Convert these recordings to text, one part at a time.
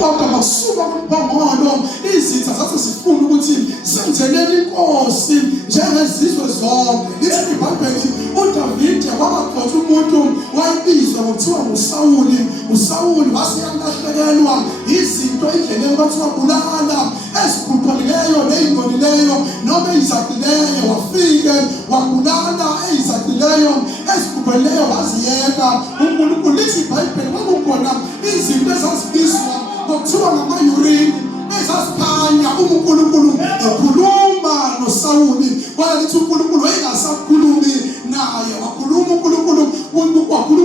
Kodwa masuka kumphongolo izitha zathi sifuna ukuthi senzelele inkosi njengezizwe zonke. Lithi iBhayibheli uDavide kwabagxotha umuntu wayebizwa ngokuthiwa nguSawuli. uSawuli waseyalahlekelwa izinto endleleni kwathiwa bulala eziguqulileyo nezingcolileyo noma ezizacileyo. Wafike wabulala ezizacileyo eziguqulileyo waziyeka. uNkulunkulu lithi iBhayibheli kwakukhona izinto ezazibizwa ngokuthiwa ngama-urine ezazikhanya uNkulunkulu ekhuluma noSawuli. Kwalithi uNkulunkulu wayengasakhulumi naye, wakhuluma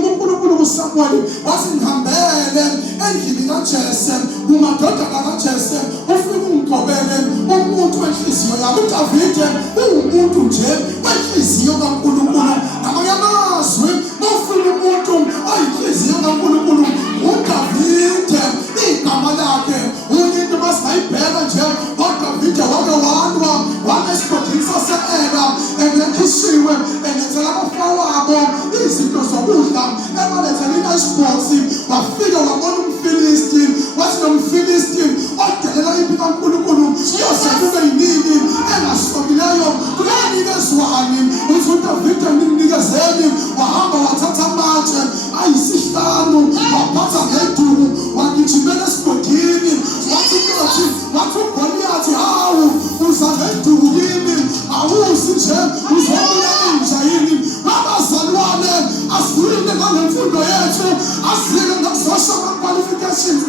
uNkulunkulu kuSamuel wathi ngihambele endlini kaJese kumadodana kaJese ufike ungigcobele umuntu wenhliziyo yami. uDavide uwumuntu nje wenhliziyo kaNkulunkulu. Ngamanye amazwi ufike umuntu oyinhliziyo kaNkulunkulu uDavide igama lakhe umuntu masingayibheka nje uDavide wake wandwa wanesikhodini sase-Ela ebekhishwe elethela abafowabo izinto zokudla ebalethela i-Ashbox. Wafika wabona umFilisti wathi nomFilisti odelela impi kaNkulunkulu yose kube yinini engasokileyo kuyanikezwani. Uthi uDavide nimnikezeni. Wahamba wathatha amatshe ayisihlanu waphatha ngeduku wagijimela esigodini. Wathi uGoliathi, hawu uza ngeduku kimi, awusi nje uzobula inja yini? Abazalwane asizile ngemfundo yethu, asizile ngokuzosha ama-qualifications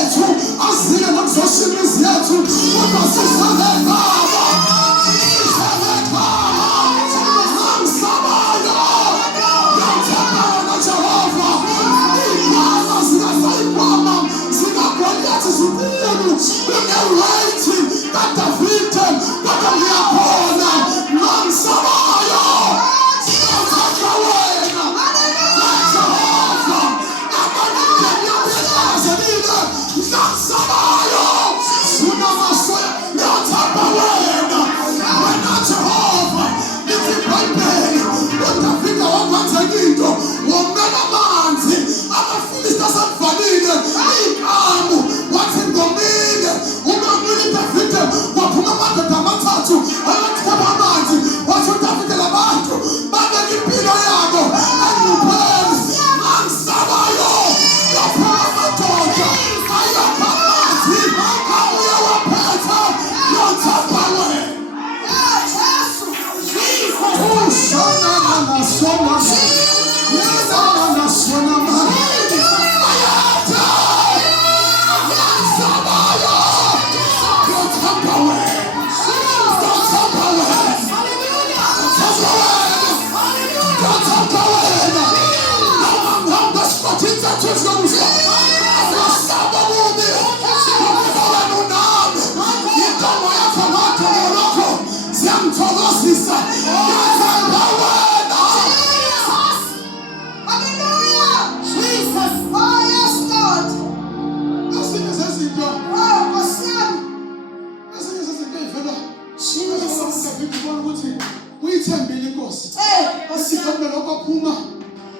ethu, asizile ngokuzosha imizi yethu, kodwa sisalekaba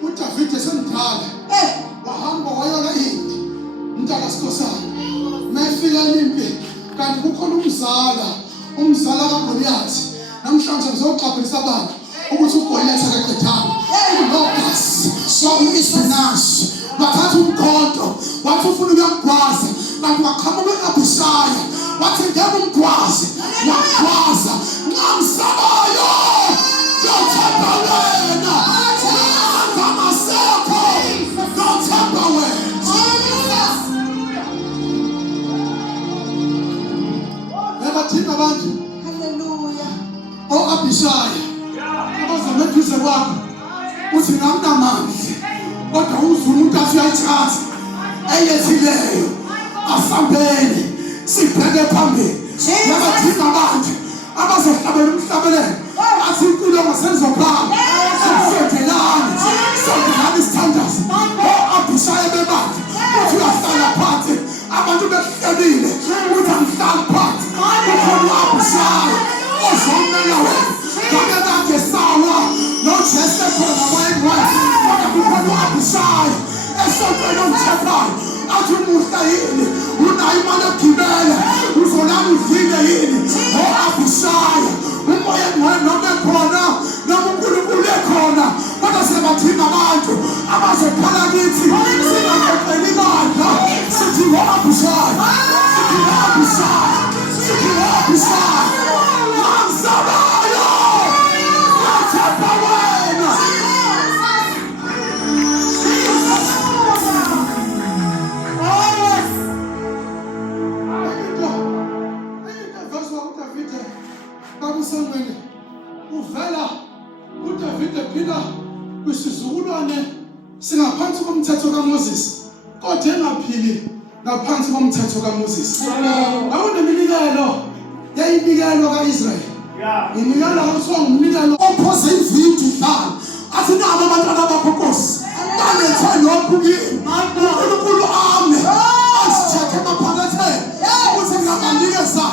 uDavide semdala wahamba wayona impi umntakaSikhosana. Mayefika impi kanti kukhona umzala kaGoliathi. Namhlanje ngizoqaphelisa abantu ukuthi uGoliathi akaqedanga. uLogasi so-Ispenashi wathatha umkhonto wathi ufuna ukuyamgwaza, kanti waqhamuka u-Abhishaya wathi ngeke umgwaze, wamgwaza. Ngamsabayo yothemba wena angamaseko yothemba wena. Ebathina abantu haleluya o-Abhishaya abazameduze kwakho uthi ngamnamanzi kodwa uzwe umuntu athi uyayithatha eyethileyo asambeni sibheke phambili. Nabathina abantu abazohlabela umhlabelelo athi impilo ngasenzophambi sondelani sithandaze o-Abhishaya bebandla uthi uyahlala phansi abantu behlelile uthi angihlali phansi ukhona u-Abhishaya ozomela wena kame kade sawa noJese khona wayedwa kodwa kukhona u-Abhishaya esontweni omthethayo athi umuhle yini badinga abantu abazokhala kithi singaqoqeli ibandla sithi wabusana sithi wabusana sithi wabusana Namsabayo Nathapha wena Bakusangwele uvela uDavide phila kwisizukulwane singaphansi komthetho kaMoses kodwa engaphili ngaphansi komthetho kaMoses. Awuneminikelo yayiminikelo kaIsrael. Iminikelo kuthiwa ngumnikelo ophoze ividi dala athi nabo abantwana bakho Nkosi baletha lokhu kimi uNkulunkulu ame asithekhe emaphaketheni ukuthi ngingabanikeza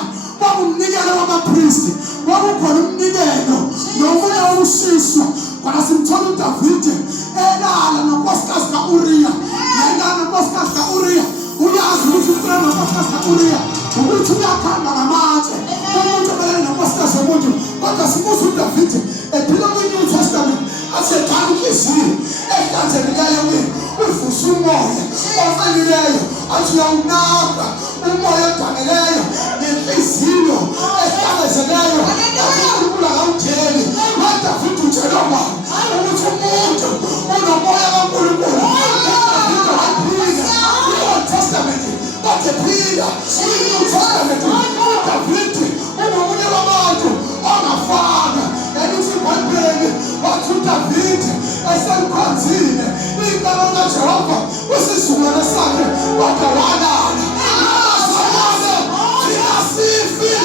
umnikelo wabapristi wakukhona umnikelo nomunye wokushiswa kona simthola uDavide elala nonkosikazi kaUriya yena nonkosikazi kaUriya uyazi ukuthi ukhona nonkosikazi kaUriya ukuthi uyakhamba ngamatshe umuntu obelele nonkosikazi womuntu kodwa sibuza uDavide ephila kwiNew Testament asethatha inhliziyo ehlanzekileyo uvusa umoya oqinileyo athi uyawunaka umoya odangeleyo nenhliziyo ehlanzekileyo uNkulunkulu akawutheli uDavide utshela ngani ukuthi umuntu unomoya kaNkulunkulu uDavide waphila kwi-Old Testament kodwa ephila kwi-New Testament uDavide ungomunye wabantu ongafana elithi ibhayibheli wathi uDavide eselukhonzile igama likaJehova kwisizukulwane sakhe kodwa walala Sifi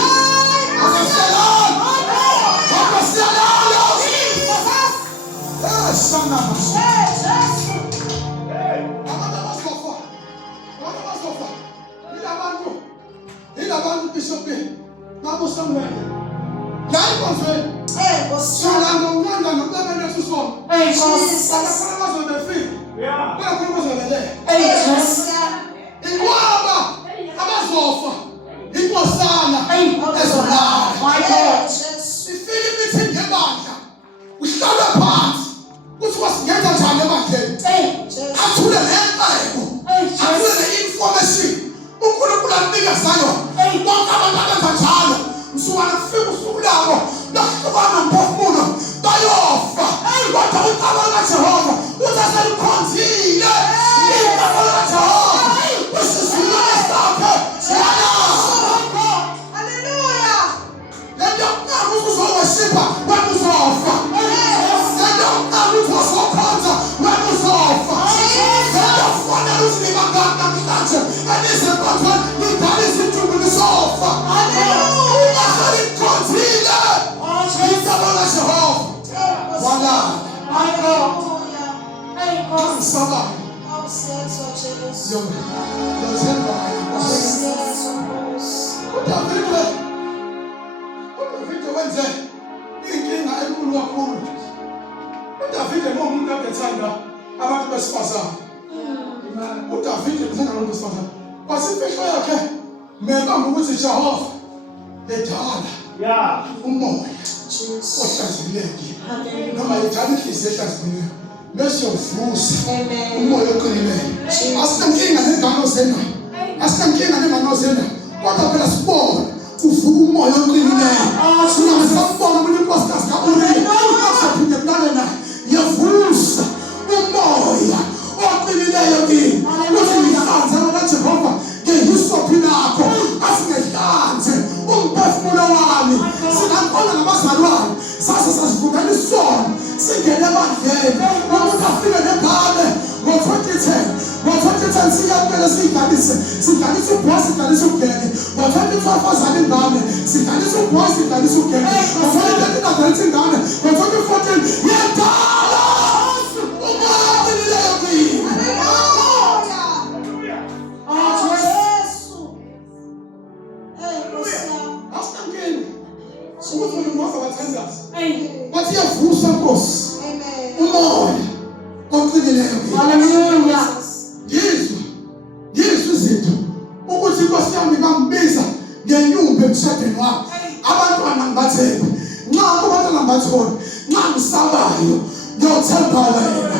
Ngiyawuthemba wena.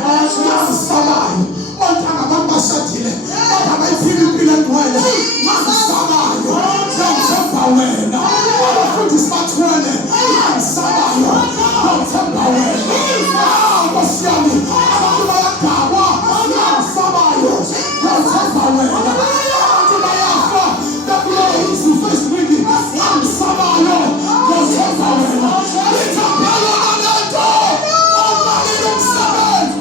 Ngisabayo. Ontanga bambashadile. Kodwa bayiphila impilo engcwele. Ngisabayo. Ngiyawuthemba wena. Abafundisi bathwele. Ngisabayo. Ngiyawuthemba wena. Nkosi yami. Abantu bayagabwa. Ngisabayo. Ngiyawuthemba wena. Abantu bayafa. Babuye izifo eziningi. Ngisabayo. Ngiyawuthemba wena. Ngithembele nalento. Omalini umsebenzi.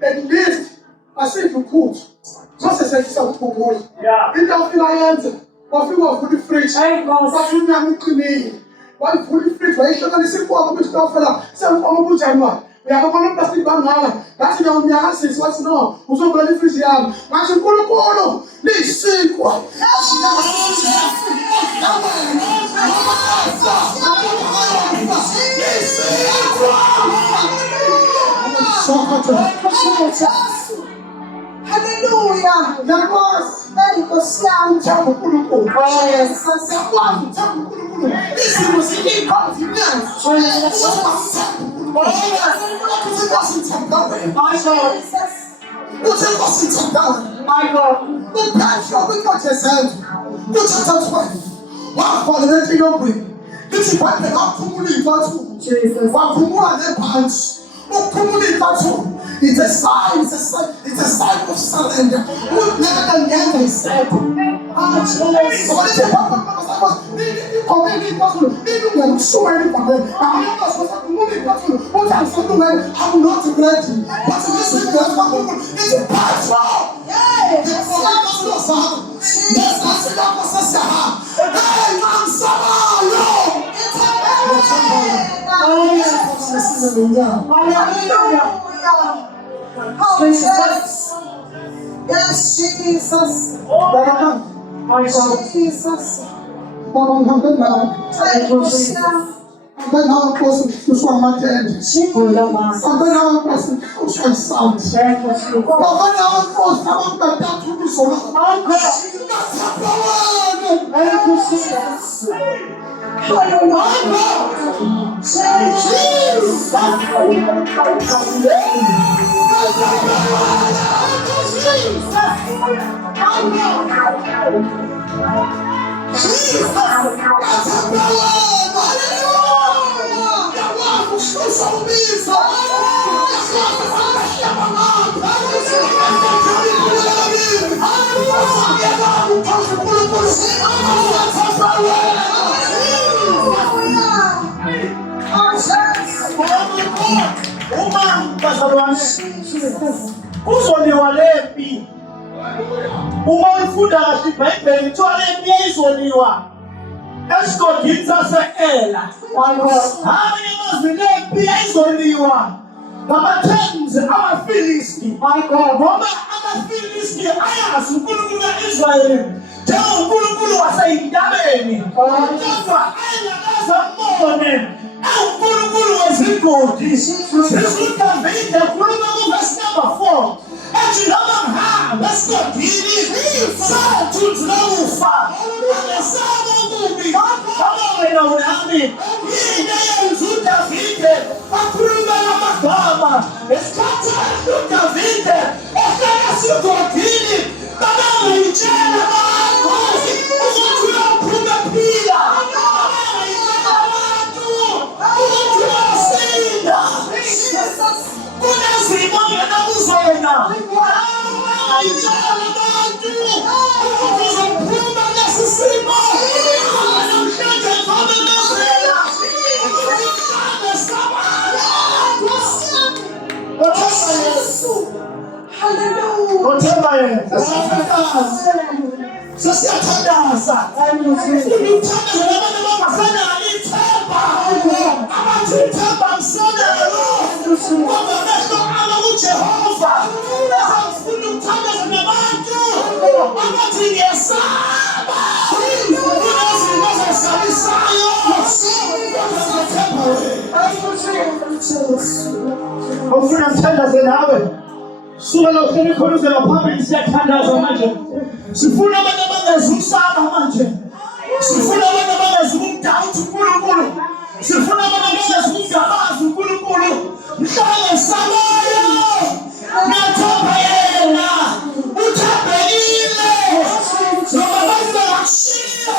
At least asidle ukhuthu masesethisa ukukhumbula into afika yenze wafika wavula ifridge wathi unyama uqinile wayivula ifridge wayihlokanisa inkomo ukuthi kawufela senkomo kujanuwari uyabona plastic bangaka ngathi ngiyawunyakazisa wathi no uzovula ifridge yami ngathi uNkulunkulu liyisikwa Hallelujah. It's a sign, it's a sign of surrender. Never again they said. I'm not ready. But this is it's a patrol. Yes, I'm Jesus. Yes, Jesus. Jesus. Uzoniwa lepi uma ufunda kahle iBhayibheli uthola lepi izoniwa esigodini sase-Ela hayi amazwi lepi izoniwa ngama-terms amaFilisti ngoba amaFilisti ayazi uNkulunkulu ka-Israyeli njengoNkulunkulu waseyintabeni kodwa ayengakaze ambone uNkulunkulu wezigodi. UDavide ukhuluma kuvesi number 4 ethi noma ngihamba esigodini sathunzi lokufa angesaba okubi ngoba wena unami. Yini eyenza uDavide akhulume amagama esikhathi uDavide ehlala esigodini babangayitshela abantu ukuthi uyaphuma phila kunezimo yena kuzona ayitshela abantu ukuthi uzophuma lesi simo namhlanje ngoba nasela Othemba yena sesiyathandaza ukuthandaza labantu abangafanani ithemba abathi ithemba msonelo ngoba mehlo ala kuJehova ezafuna ukuthandaza nabantu abathi ngiyasaba kunezimo ezesabisayo ufuna mthandaze nawe suka la uhleli khona uzela phambili siyathandaza manje sifuna abantu abangezusaba manje sifuna abantu abangezumdawuthi uNkulunkulu sifuna abantu abangezumgabazi uNkulunkulu mhlale sabayo nathemba yena uthembekile noma baze bakushiya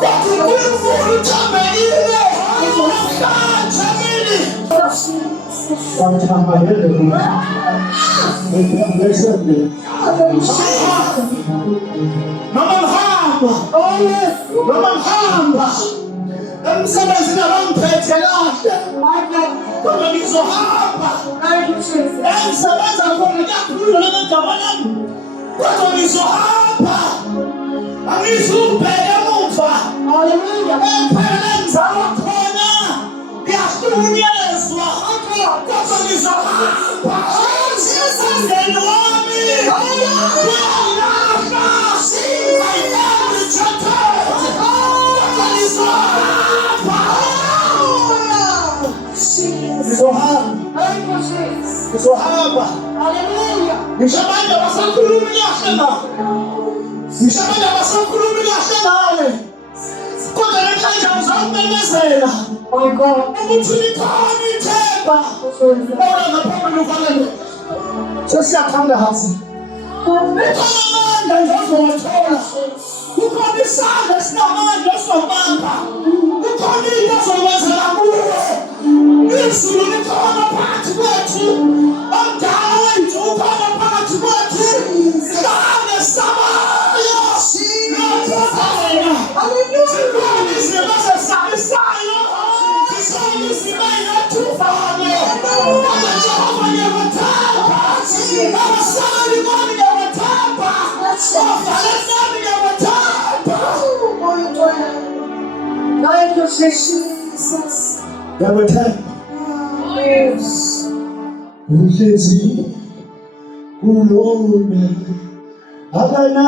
kodwa uNkulunkulu uthembekile namhlanje mina Mama hamba emsebenzini abangiphethe kahle kodwa ngizohamba emsebenza khona ngiyakhuluma ngegama lami kodwa ngizohamba angizubheka emuva empeleni zami khona ngiyahlukunyezwa kodwa ngizohamba emsebenzini wami Ngizohamba. Haleluya. Ngishamanje abasakhulumi kahle nawe. Ngishamanje abasakhulumi kahle nawe. Kodwa namhlanje My God. Sesiyathanda hasi. Kukhona ngizozothola. Kukhona isandla sinamandla sobamba. Kukhona into ezokwenza kuwe. Izulu likhona phakathi kwethu. Omdala wethu ukhona phakathi kwethu. Sihambe samayo. Hallelujah. Sikhona izimo zesabisayo. Sikhona izimo eyethufane. Kodwa Jehova ngiyakuthanda. Abasali bami ngiyakuthanda. Abafalazane ngiyakuthanda. Thank you, Jesus. Ngiyakuthanda. Yes. Uhlezi kulona akana